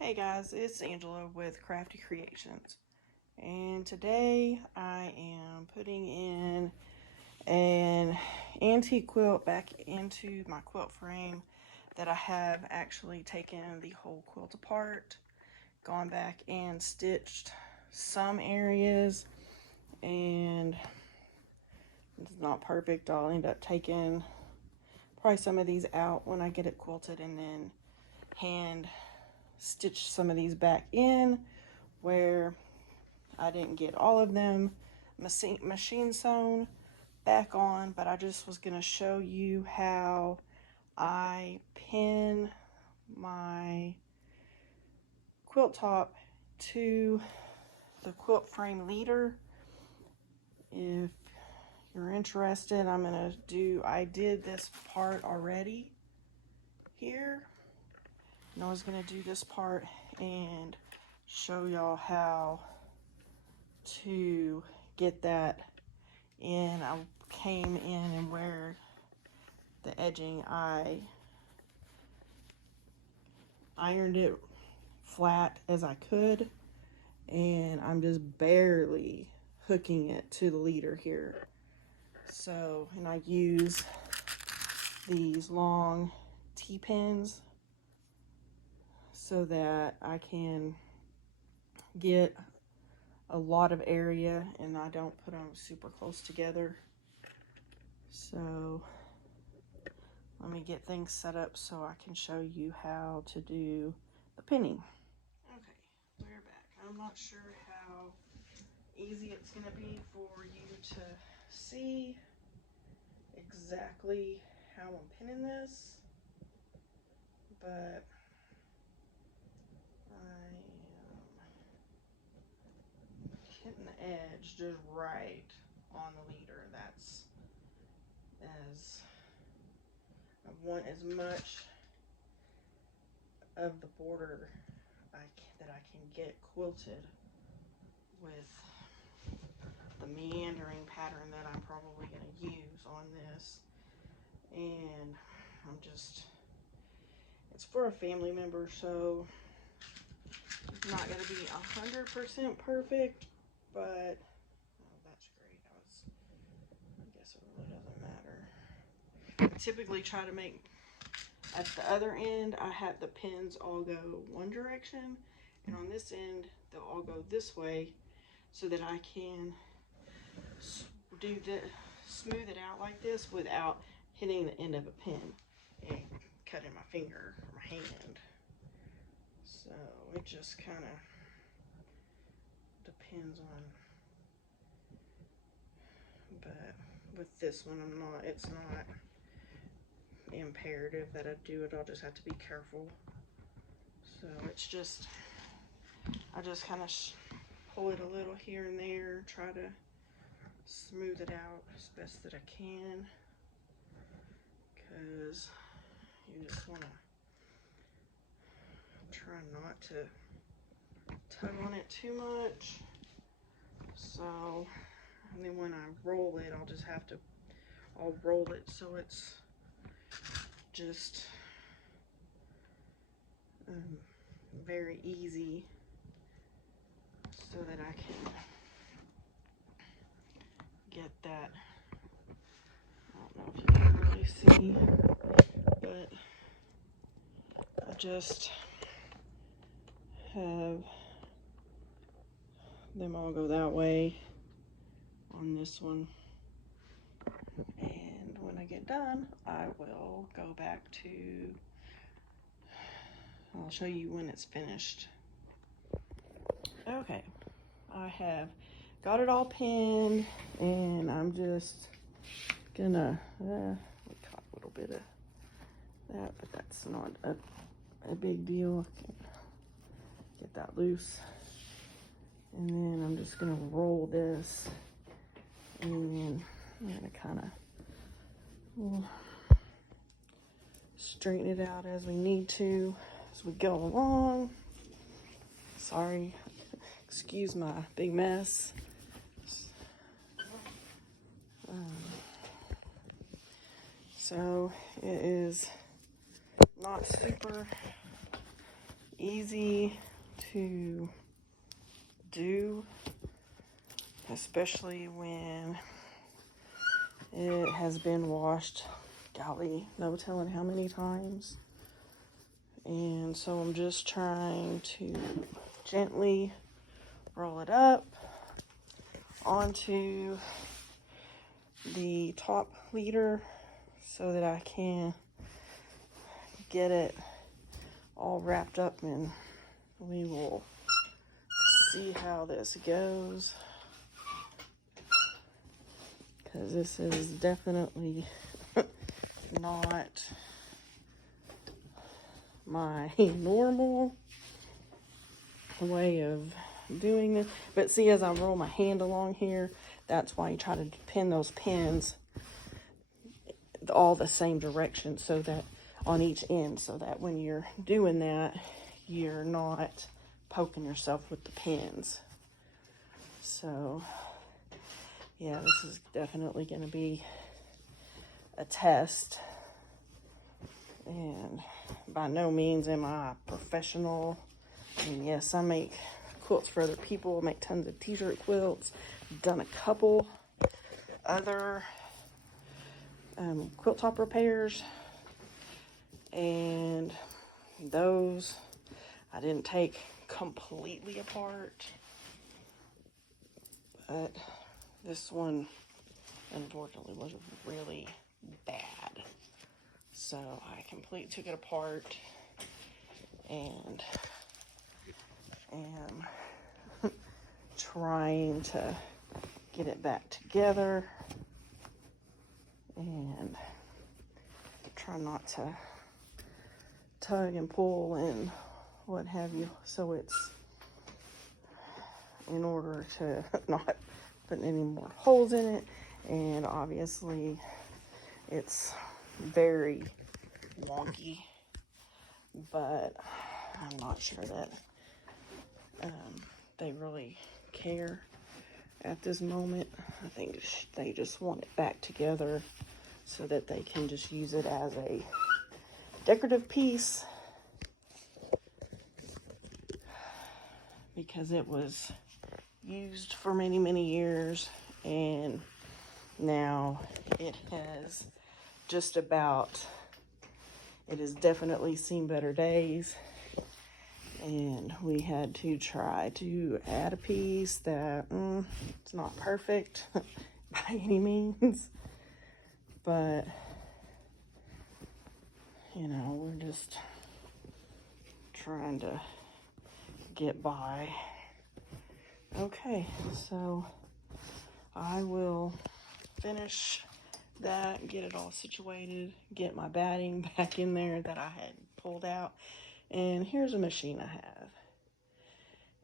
Hey guys, it's Angela with Crafty Creations, and today I am putting in an antique quilt back into my quilt frame that I have actually taken the whole quilt apart, gone back and stitched some areas, and it's not perfect. I'll end up taking probably some of these out when I get it quilted and then hand stitch some of these back in where I didn't get all of them machine sewn back on, but I just was going to show you how I pin my quilt top to the quilt frame leader. If you're interested, I did this part already here, and I was going to do this part and show y'all how to get that in. I came in and where the edging, I ironed it flat as I could, and I'm just barely hooking it to the leader here. So, and I use these long T-pins so that I can get a lot of area and I don't put them super close together. So let me get things set up so I can show you how to do the pinning. Okay, we're back. I'm not sure how easy it's going to be for you to see exactly how I'm pinning this, but I am hitting the edge just right on the leader. That's as I want as much of the border that I can get quilted with the meandering pattern that I'm probably going to use on this. And it's for a family member, so it's not going to be 100% perfect, but that's great. I guess it really doesn't matter. I typically try to make, at the other end, I have the pins all go one direction, and on this end, they'll all go this way, so that I can smooth it out like this without hitting the end of a pin and cutting my finger or my hand. So it just kind of depends on, but with this one it's not imperative that I do it. I'll just have to be careful. So it's just, I just kind of pull it a little here and there, try to smooth it out as best that I can, because you just want to try not to tug on it too much. So, and then when I roll it, I'll roll it so it's just very easy, so that I can get that. I don't know if you can really see, but I just have them all go that way on this one, and when I get done I will go back to, I'll show you when it's finished. Okay, I have got it all pinned, and I'm just gonna we caught a little bit of that, but that's not a big deal. I can get that loose, and then I'm just gonna roll this, and then I'm gonna kind of straighten it out as we need to as we go along. Sorry, excuse my big mess. So it is not super easy to do, especially when it has been washed, golly, no telling how many times. And so I'm just trying to gently roll it up onto the top leader so that I can get it all wrapped up, and we will see how this goes, because this is definitely not my normal way of doing this. But see, as I roll my hand along here, that's why you try to pin those pins all the same direction, so that on each end, so that when you're doing that, you're not poking yourself with the pins. So yeah, this is definitely going to be a test, and by no means am I professional. I mean, yes, I make quilts for other people, make tons of t-shirt quilts, done a couple other quilt top repairs, and those I didn't take completely apart, but this one unfortunately was really bad, so I completely took it apart and am trying to get it back together and try not to tug and pull and what have you, so it's in order to not put any more holes in it. And obviously it's very wonky, but I'm not sure that they really care at this moment. I think they just want it back together so that they can just use it as a decorative piece, because it was used for many, many years, and now it has definitely seen better days, and we had to try to add a piece that it's not perfect by any means, but you know, we're just trying to get by. Okay, so I will finish that, get it all situated, get my batting back in there that I had pulled out. And here's a machine I have,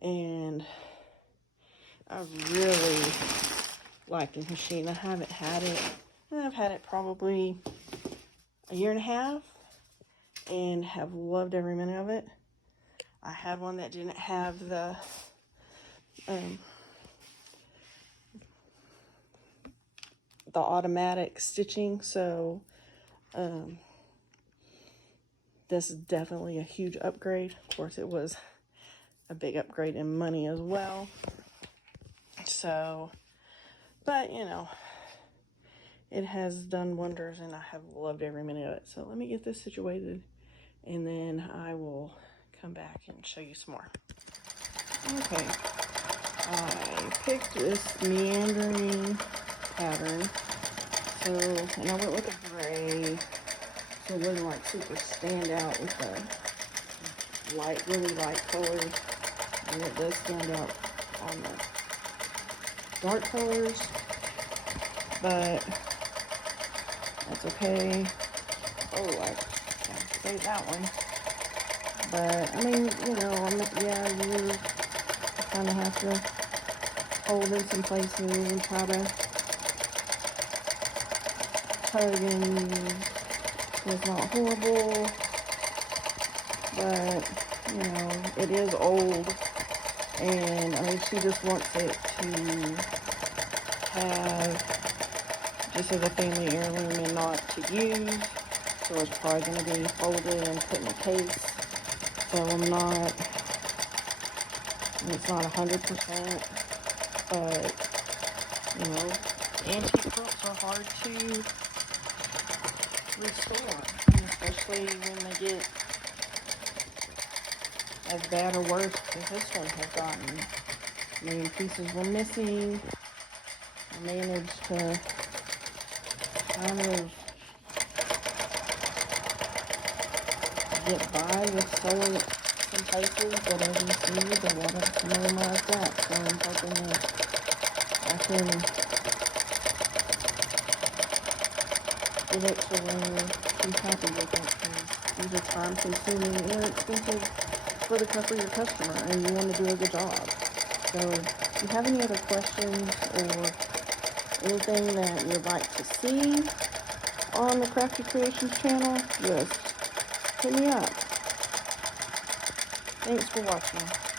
and I really like the machine. I haven't had it, I've had it probably a year and a half, and have loved every minute of it. I had one that didn't have the automatic stitching, so this is definitely a huge upgrade. Of course, it was a big upgrade in money as well. So, but you know, it has done wonders, and I have loved every minute of it. So let me get this situated, and then I will come back and show you some more. Okay, I picked this meandering pattern, so, and I went with a gray, so it wasn't like super stand out with the light, really light colors, and it does stand out on the dark colors, but that's okay. Oh, I saved that one. But I mean, you know, you kind of have to hold in some places and try to tug, and it's not horrible, but you know, it is old, and I mean, she just wants it to have just as a family heirloom and not to use, so it's probably going to be folded and put in a case so it's not 100%, but, you know, antique quilts are hard to restore, and especially when they get as bad or worse as this one has gotten. I mean, pieces were missing. I managed to kind of get by with sewing some places, but as you see, the water minimized that, so I'm hoping that I can get it to where she's happy with it, because these are time-consuming and expensive for the your customer, and you want to do a good job. So if you have any other questions or anything that you'd like to see on the Crafty Creations channel, just hit me up. Thanks for watching.